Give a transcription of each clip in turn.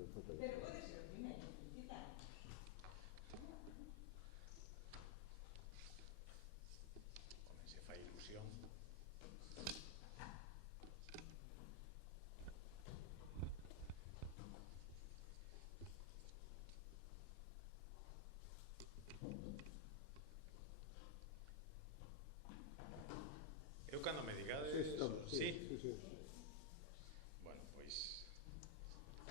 Pero pode ser o primeiro, felicitar. Home, se fai ilusión. Eu cando me digades... Sí? Bueno, pois...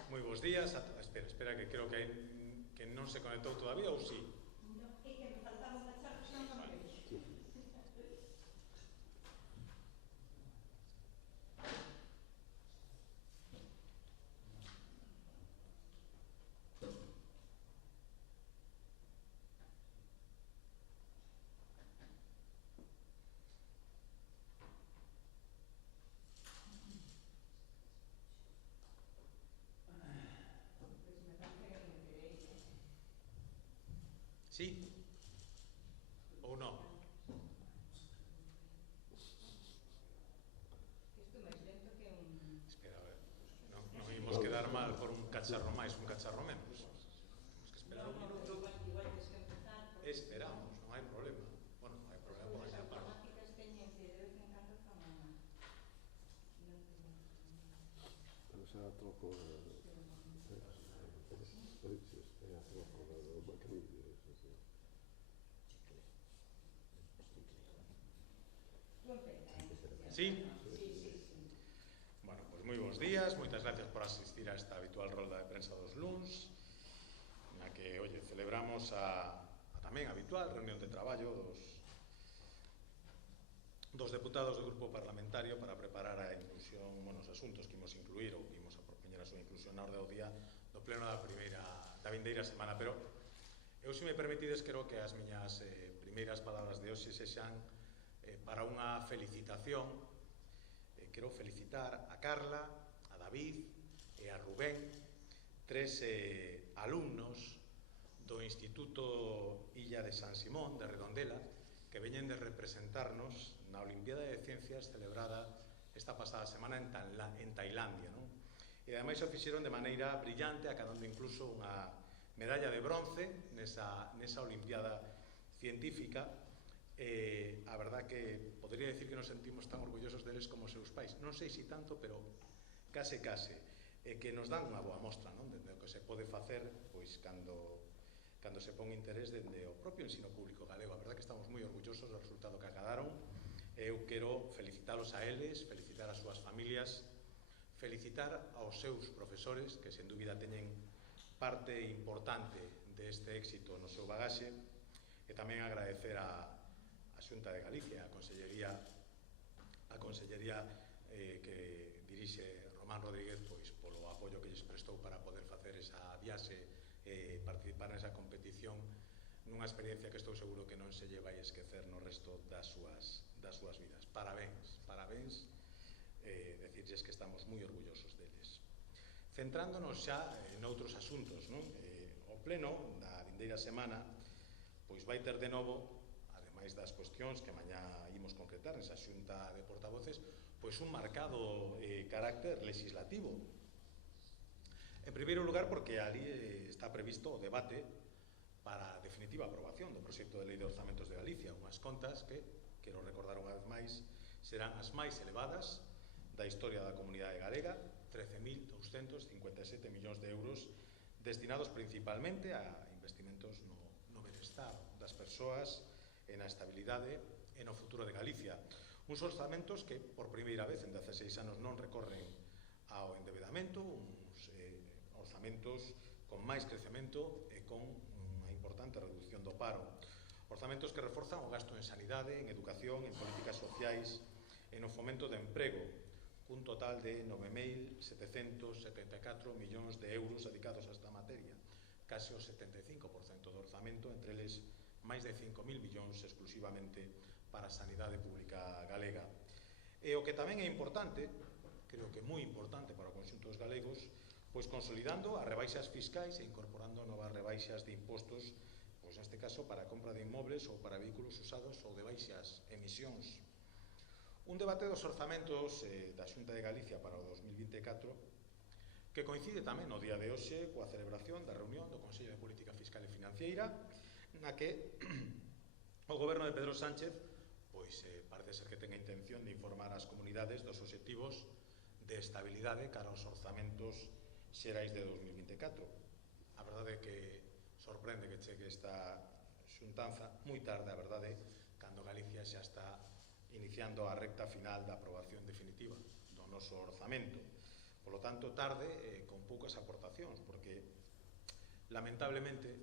Moi bons días. Espera, que creo que non se conectou todavía, ou sí? Non, é que me faltaba unha charla, xa non me vexo. Sí? Ou non? Isto máis lento que un... Espera, a ver. Non imos quedar mal por un cacharro máis, un cacharro menos. Temos que esperar un minuto. Igual tens que empezar... Esperamos, non hai problema. Bueno, non hai problema, porque xa para. As automáticas teñen que de vez en cando fan unha... Pero xa troco... Xa troco o maquinillo. Sí? Bueno, pois moi bons días, moitas gracias por asistir a esta habitual rolda de prensa dos luns, na que, oye, celebramos a tamén habitual reunión de traballo dos deputados do grupo parlamentario para preparar a inclusión, bueno, os asuntos que imos incluir ou que imos a propoñer a súa inclusión na orde do día do pleno da vindeira semana, pero eu, se me permitides, creo que as miñas primeiras palabras de hoxe sexan para unha felicitación. Quero felicitar a Carla, a David e a Rubén, tres alumnos do Instituto Illa de San Simón de Redondela, que veñen de representarnos na Olimpiada de Ciencias celebrada esta pasada semana en Tailandia, non? E ademais o fixeron de maneira brillante, acadando incluso unha medalla de bronce nesa Olimpiada científica. A verdad que podría decir que nos sentimos tan orgullosos deles como os seus pais. Non sei se tanto, pero case, que nos dan unha boa mostra, non? Dende o que se pode facer, pois, cando se pon interés dende o propio ensino público galego. A verdad que estamos moi orgullosos do resultado que acadaron. Eu quero felicitalos a eles, felicitar as súas familias, felicitar aos seus profesores, que sen dúbida teñen parte importante deste éxito no seu bagaxe, e tamén agradecer a Xunta de Galicia, a Consellería que dirixe Román Rodríguez, pois polo apoio que lles prestou para poder facer esa viaxe e participar nesa competición, nunha experiencia que estou seguro que non se lle vai esquecer no resto das súas vidas. Parabéns, decirles que estamos moi orgullosos deles. Centrándonos xa noutros asuntos, non? O pleno da vindeira semana pois vai ter de novo, ademais das cuestións que mañá imos concretar nesa xunta de portavoces, pois un marcado carácter legislativo. En primeiro lugar, porque ali está previsto o debate para a definitiva aprobación do proxecto de lei de orzamentos de Galicia, unhas contas que, quero recordar unha vez máis, serán as máis elevadas da historia da comunidade galega, 13.257 millóns de euros destinados principalmente a investimentos no benestar das persoas, e na estabilidade e no futuro de Galicia. Uns orzamentos que, por primeira vez en 16 anos, non recorren ao endebedamento, uns orzamentos con máis crecemento e con unha importante reducción do paro. Orzamentos que reforzan o gasto en sanidade, en educación, en políticas sociais e no fomento de emprego, cun total de 9.774 millóns de euros dedicados a esta materia, case o 75% do orzamento, entre eles máis de 5.000 millóns exclusivamente para a sanidade pública galega. E o que tamén é importante, creo que moi importante para o conxunto dos galegos, pois consolidando as rebaixas fiscais e incorporando novas rebaixas de impostos, pois neste caso para a compra de inmobles ou para vehículos usados ou de baixas emisións. Un debate dos orzamentos da Xunta de Galicia para o 2024 que coincide tamén no día de hoxe coa celebración da reunión do Consello de Política Fiscal e Financiera, na que o goberno de Pedro Sánchez parece ser que ten a intención de informar ás comunidades dos obxectivos de estabilidade cara aos orzamentos xerais de 2024. A verdade é que sorprende que chegue esta xuntanza moi tarde, a verdade, cando Galicia xa está iniciando a recta final da aprobación definitiva do noso orzamento. Por lo tanto, tarde con poucas aportacións, porque lamentablemente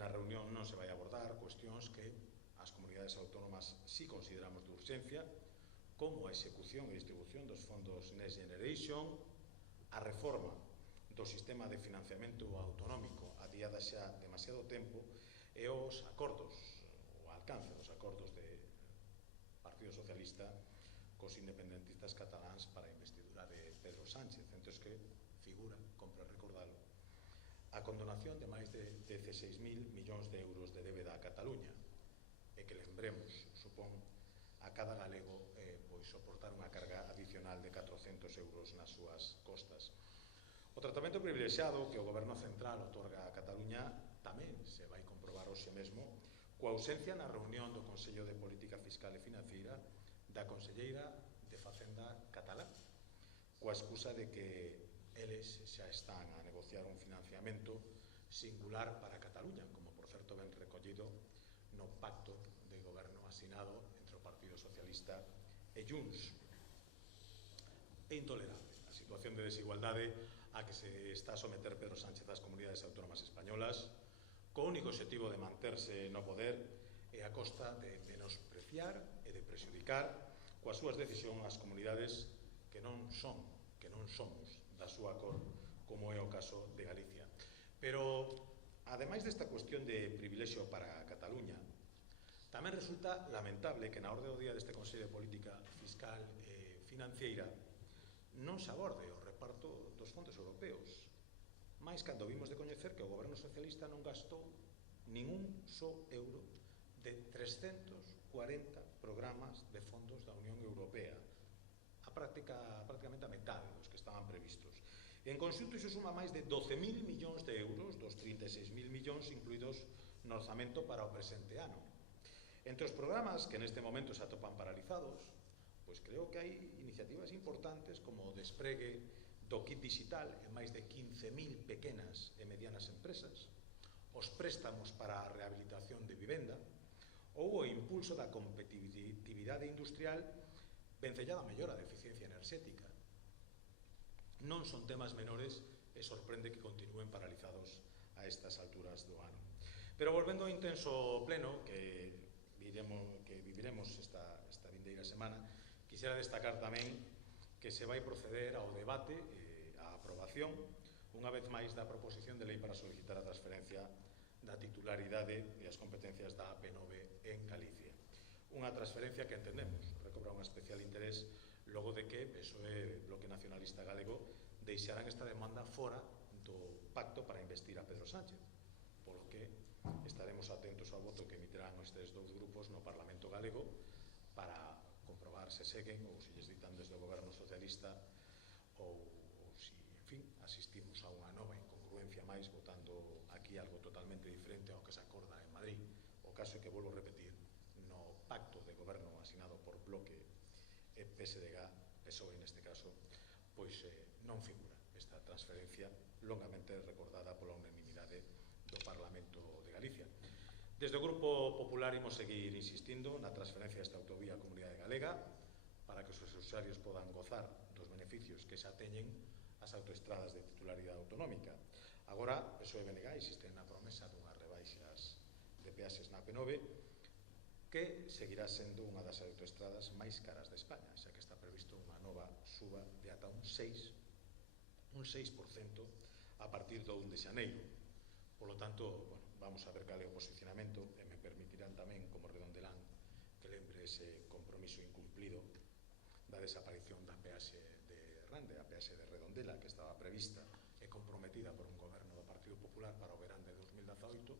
na reunión non se vai abordar cuestións que as comunidades autónomas si consideramos de urxencia, como a execución e distribución dos fondos Next Generation, a reforma do sistema de financiamento autonómico adiada xa demasiado tempo e os acordos, o alcance dos acordos de Partido Socialista cos independentistas cataláns para a investidura de Pedro Sánchez, entre os que figura, compre recordalo, a condonación de máis de 16.000 millóns de euros de débeda a Cataluña, e que lembremos, supón, a cada galego soportar unha carga adicional de 400 euros nas súas costas. O tratamento privilexiado que o Goberno Central otorga a Cataluña tamén se vai comprobar hoxe mesmo coa ausencia na reunión do Consello de Política Fiscal e Financiera da Conselleira de Facenda catalá, coa excusa de que eles xa están a negociar un financiamento singular para Cataluña, como por certo ben recollido no pacto de goberno asinado entre o Partido Socialista e Junts. É intolerable a situación de desigualdade a que se está a someter Pedro Sánchez ás comunidades autónomas españolas, co único objetivo de manterse no poder e a costa de menospreciar e de prexudicar coas súas decisións as comunidades que non somos da súa cor, como é o caso de Galicia. Pero, ademais desta cuestión de privilexio para Cataluña, tamén resulta lamentable que na orde do día deste Consello de Política Fiscal e Financiera non se aborde o reparto dos fondos europeos, máis cando vimos de coñecer que o goberno socialista non gastou ningún só euro de 340 programas de fondos da Unión Europea, prácticamente a metade dos que estaban previstos. En conxunto, iso suma máis de 12.000 millóns de euros dos 36.000 millóns incluídos no orzamento para o presente ano. Entre os programas que neste momento se atopan paralizados, pois creo que hai iniciativas importantes como o despregue do kit digital en máis de 15.000 pequenas e medianas empresas, os préstamos para a rehabilitación de vivenda ou o impulso da competitividade industrial vencellada a mellora da eficiencia enerxética. Non son temas menores e sorprende que continúen paralizados a estas alturas do ano. Pero volvendo ao intenso pleno que viviremos esta vindeira semana, quixera destacar tamén que se vai proceder ao debate e á aprobación unha vez máis da proposición de lei para solicitar a transferencia da titularidade e as competencias da AP9 en Galicia. Unha transferencia que entendemos recobra un especial interés logo de que PSOE e Bloque Nacionalista Galego deixarán esta demanda fora do pacto para investir a Pedro Sánchez, polo que estaremos atentos ao voto que emitirán estes dous grupos no Parlamento Galego para comprobar se seguen ou se lles ditan desde o goberno socialista ou se, en fin, asistimos a unha nova incongruencia máis votando aquí algo totalmente diferente ao que se acorda en Madrid. O caso é que, volvo a repetir, no pacto de goberno asinado por Bloque e PSDG, PSOE neste caso, pois non figura esta transferencia longamente recordada pola unanimidade do Parlamento de Galicia. Desde o Grupo Popular imos seguir insistindo na transferencia desta autovía á Comunidade Galega para que os seus usuarios podan gozar dos beneficios que xa teñen as autoestradas de titularidade autonómica. Agora, PSOE e BNG insisten na promesa dunhas rebaixas de peaxes na AP9 que seguirá sendo unha das autoestradas máis caras de España, xa que está previsto unha nova suba de ata un 6% a partir do 1 de xaneiro. Por lo tanto, vamos a ver cal é o posicionamento e me permitirán tamén, como redondelán, que lembre ese compromiso incumplido da desaparición da peaxe de Rande, a peaxe de Redondela, que estaba prevista e comprometida por un goberno do Partido Popular para o verán de 2018,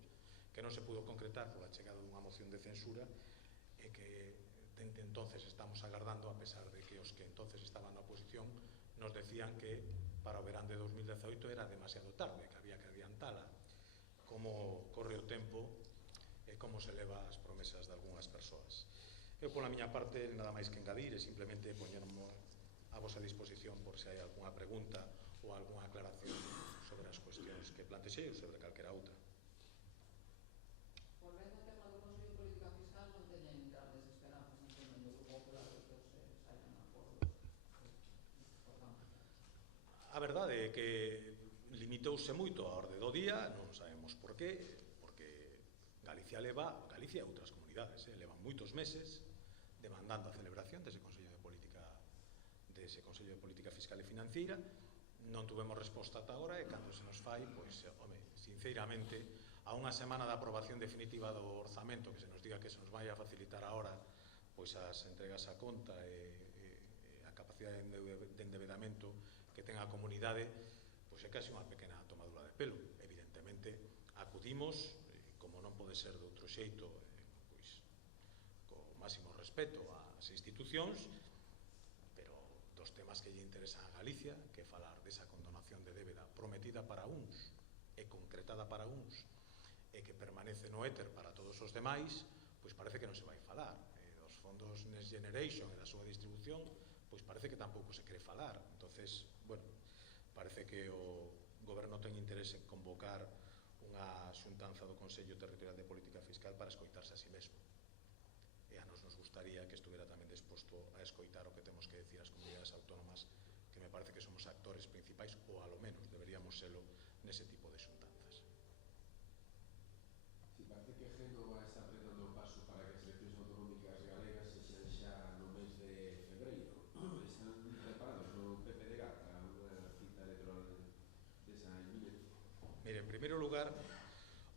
que non se pudo concretar pola chegada dunha moción de censura e que dende entonces estamos agardando, a pesar de que os que entonces estaban na oposición nos decían que para o verán de 2018 era demasiado tarde, que había que adiantala. Como corre o tempo e como se leva as promesas de algunhas persoas. Eu, pola miña parte, nada máis que engadir e simplemente poñermo a vosa disposición por se hai algunha pregunta ou algunha aclaración sobre as cuestións que plantexei ou sobre calquera outra. Volvendo ao tema do Consello de Política Fiscal, non teñen grandes esperanzas en que o Grupo Popular os que se saian acordos importantes. A verdade é que limitouse moito a orde do día, non sabemos por qué, porque Galicia e outras comunidades, levan moitos meses demandando a celebración dese Consello de Política Fiscal e Financiera. Non tuvemos resposta ata agora e cando se nos fai, pois, home, sinceramente, a unha semana da aprobación definitiva do orzamento, que se nos diga que se nos vai a facilitar agora pois as entregas a conta e a capacidade de endevedamento que ten a comunidade, pois é casi unha pequena tomadura de pelo. Evidentemente, acudimos, como non pode ser de outro xeito, pois, co máximo respeto ás institucións, pero dos temas que lle interesan a Galicia, que falar desa condonación de débeda prometida para uns e concretada para uns, e que permanece no éter para todos os demais, pois parece que non se vai falar. Dos fondos Next Generation e da súa distribución, pois parece que tampouco se quere falar. Entonces, bueno, parece que o Goberno ten interese en convocar unha xuntanza do Consello Territorial de Política Fiscal para escoitarse a si mesmo. E a nos gustaría que estuviera tamén disposto a escoitar o que temos que decir as comunidades autónomas, que me parece que somos actores principais, ou a lo menos deberíamos selo, nese tipo de xuntanzas. Si parece que Génova está apretando o paso para que as eleccións autonómicas galegas sexan xa no mes de febreiro. Están preparados no PPDG para unha cita electoral desa inminente? Mire, en primeiro lugar,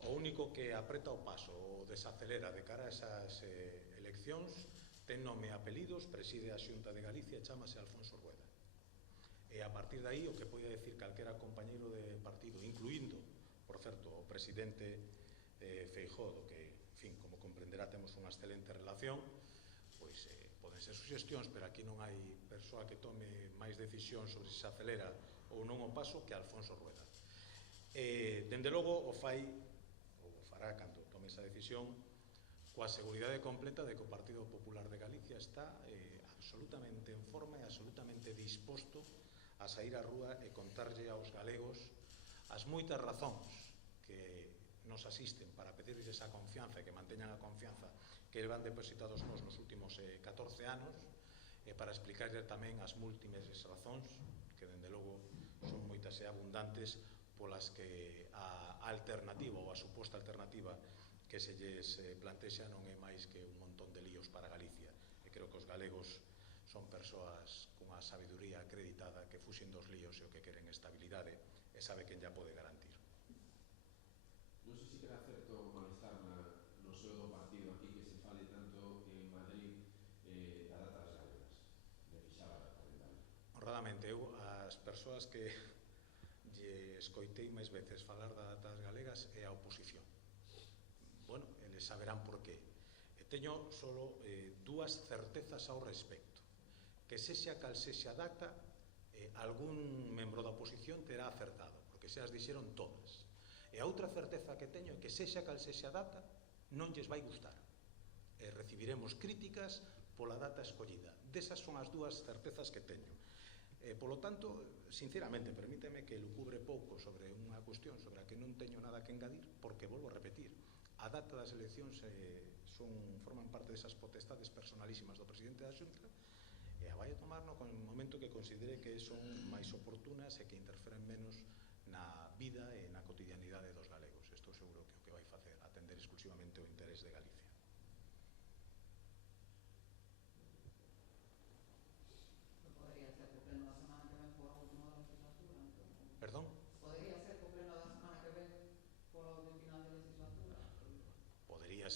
o único que apreta o paso ou desacelera de cara a esas eleccións ten nome e apelidos, preside a Xunta de Galicia e chámase Alfonso Rueda. E a partir de aí o que pode decir calquera compañeiro de partido, incluindo, por certo, o presidente Feijóo, que, en fin, como comprenderá, temos unha excelente relación, pois poden ser suxestións, pero aquí non hai persoa que tome máis decisión sobre se acelera ou non o paso que Alfonso Rueda. Dende logo o fará cando tome esa decisión coa seguridade completa de que o Partido Popular de Galicia está absolutamente en forma e absolutamente disposto a sair á rúa e contarlle aos galegos as moitas razóns que nos asisten para pedirles esa confianza e que manteñan a confianza que van depositados nos últimos 14 anos, e para explicarlle tamén as múltiples razóns que dende logo son moitas e abundantes polas que a alternativa ou a suposta alternativa que se lles plantexa non é máis que un montón de líos para Galicia. E creo que os galegos son persoas cunha sabiduría acreditada que fuxen dos líos e o que queren estabilidade e sabe quen ya pode garantir. Non sei se queda certo o malestar no seo do partido aquí que se fale tanto en Madrid da data das galegas, de fixar a data calendario. Honradamente, eu as persoas que lle escoitei máis veces falar da data das galegas é a oposición. Bueno, eles saberán por qué. Teño solo dúas certezas ao respecto. Que sexa cal sexa a data, algún membro da oposición terá acertado, porque se as dixeron todas. E a outra certeza que teño é que sexa cal sexa a data, non lles vai gustar. Recibiremos críticas pola data escollida. Desas son as dúas certezas que teño. Polo tanto, sinceramente, permíteme que lucubre pouco sobre unha cuestión sobre a que non teño nada que engadir, porque volvo a repetir, a data das eleccións forman parte desas potestades personalísimas do presidente da Xunta e a vai a tomar no momento que considere que son máis oportunas e que interferen menos na vida e na cotidianidade dos galegos. Estou seguro que o que vai facer atender exclusivamente o interés de Galicia. Podería ser que o pleno da semana que ven por a última da legislatura, entón. Perdón? Podería ser que o pleno da semana que ven por a última final da legislatura. Podería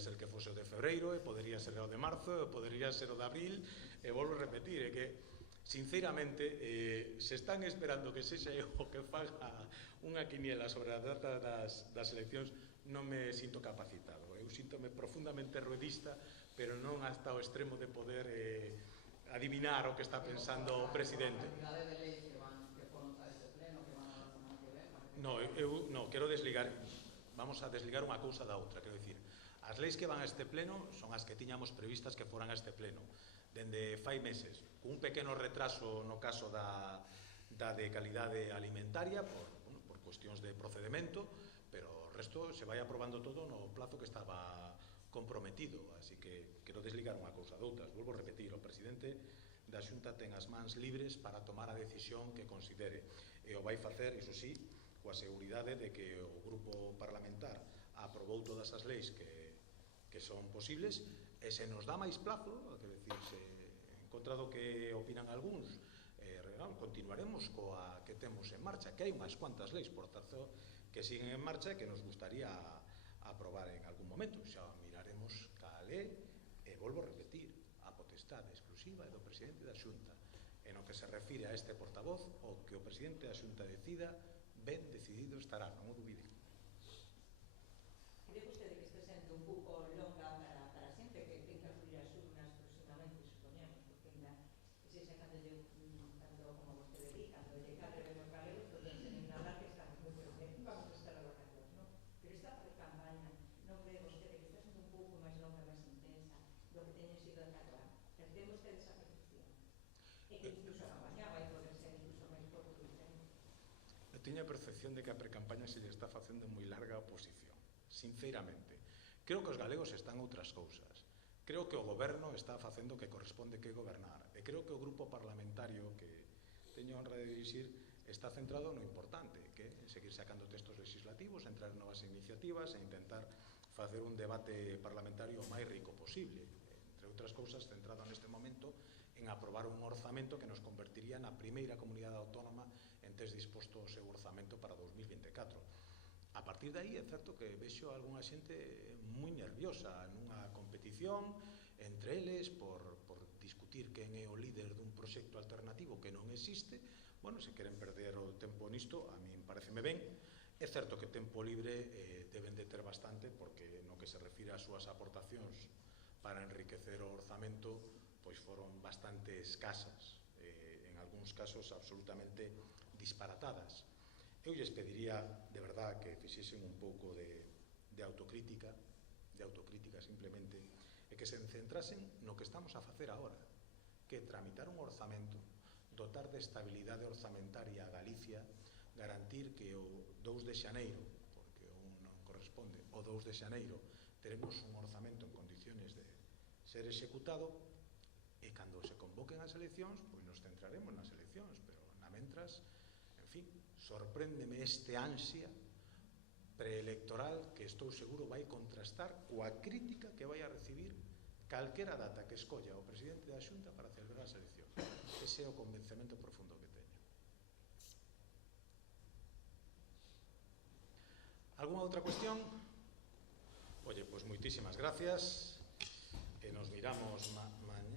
ser que fose o de febreiro, podería ser o de marzo, podería ser o de abril, e volvo a repetir, que sinceramente se están esperando que sexa o que faga unha quiniela sobre a data das eleccións, non me sinto capacitado. Eu síntome profundamente ruedista, pero non hasta o extremo de poder adivinar o que está pensando o presidente. A cantidade de leis que No, quero desligar, vamos a desligar unha cousa da outra, quero dicir, as leis que van a este pleno son as que tiñamos previstas que foran a este pleno, dende fai meses, cun pequeno retraso no caso da de calidade alimentaria, por cuestións de procedimento, pero o resto se vai aprobando todo no plazo que estaba comprometido, así que quero desligar unha cousa doutras. Volvo a repetir, o presidente da Xunta ten as mans libres para tomar a decisión que considere, e o vai facer, iso sí, coa seguridade de que o grupo parlamentar aprobou todas as leis que son posibles, e se nos dá máis plazo, quero dicir, se en contra do que opinan algúns, continuaremos coa que temos en marcha, que hai unhas cuantas leis, por tanto, que siguen en marcha e que nos gustaría aprobar en algún momento. Xa miraremos cal é, e volvo a repetir, a potestade exclusiva é do presidente da Xunta. En o que se refire a este portavoz, o que o presidente da Xunta decida, ben decidido estará, non o dubide. ¿Cree vostede que este sendo un pouco longa para sempre, que ten que acudir as urnas próximamente, supoñemos, porque ainda se xa cando, como vostede di, cando lle carguen os galegos, pues ben, sen nada que estamos moi ben, vamos a estar a vacacións, non? Pero esta pre-campaña, non cree vostede que está sendo un pouco máis longa, máis intensa do que teñen sido ata agora? Ten vostede esa percepción? E que incluso a campaña vai poder ser incluso máis corto que o tempo. Eu teño a percepción de que a precampaña se lle está facendo moi larga a oposición, sinceramente. Creo que os galegos están outras cousas. Creo que o goberno está facendo o que corresponde que gobernar. E creo que o grupo parlamentario que teño a honra de dirixir está centrado no importante, que é seguir sacando textos legislativos, entrar novas iniciativas e intentar facer un debate parlamentario o máis rico posible. Entre outras cousas, centrado neste momento en aprobar un orzamento que nos convertiría na primeira comunidade autónoma en ter disposto o seu orzamento para 2024. A partir de aí é certo que vexo algunha xente moi nerviosa nunha competición entre eles por discutir quen é o líder dun proxecto alternativo que non existe. Bueno, se queren perder o tempo nisto, a min pareceme ben. É certo que tempo libre deben de ter bastante, porque no que se refire ás súas aportacións para enriquecer o orzamento, pois foron bastante escasas, en algúns casos absolutamente disparatadas. Eu lles pediría, de verdad, que fixesen un pouco de autocrítica simplemente, e que se centrasen no que estamos a facer agora, que tramitar un orzamento, dotar de estabilidade orzamentaria a Galicia, garantir que o 2 de xaneiro, porque non corresponde, o 2 de xaneiro teremos un orzamento en condiciones de ser executado, e cando se convoquen as eleccións, pois nos centraremos nas eleccións, pero na mentras, en fin, sorpréndeme este ansia preelectoral que estou seguro vai contrastar coa crítica que vai a recibir calquera data que escolla o presidente da Xunta para celebrar as eleccións. Ese é o convencemento profundo que teño. Alguna outra cuestión? Oye, pois moitísimas gracias, e nos miramos mañá.